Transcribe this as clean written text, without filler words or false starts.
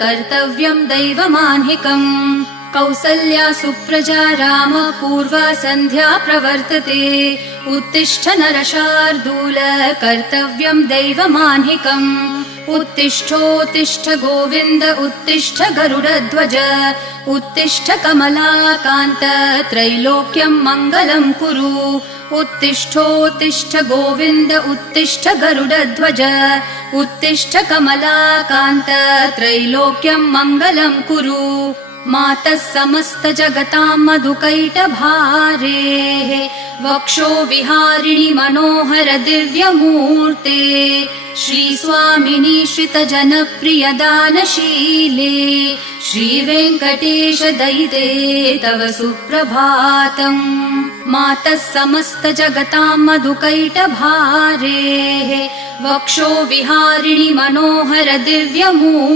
कर्तव्यं दैवमान्हिकम् कौसल्या सुप्रजा राम पूर्वा सन्ध्या प्रवर्तते उत्तिष्ठ नरशार्दूल कर्तव्यं दैवमान्हिकम् उत्तिष्ठोत्तिष्ठ गोविन्द उत्तिष्ठ गरुडध्वज उत्तिष्ठ कमलाकान्त त्रैलोक्यं मङ्गलं कुरु उत्तिष्ठोत्तिष्ठ गोविन्द उत्तिष्ठ गरुडध्वज उत्तिष्ठ कमलाकान्त त्रैलोक्यं मङ्गलं कुरु मातः समस्त जगतां मधुकैटभारेः वक्षो विहारिणि मनोहर दिव्यमूर्ते श्रीस्वामिनि श्रितजनप्रियदानशीले श्रीवेङ्कटेश दयिते तव सुप्रभातम् मातः समस्त जगतां मधुकैटभारेः वक्षो विहारिणि मनोहर दिव्यमूर्ते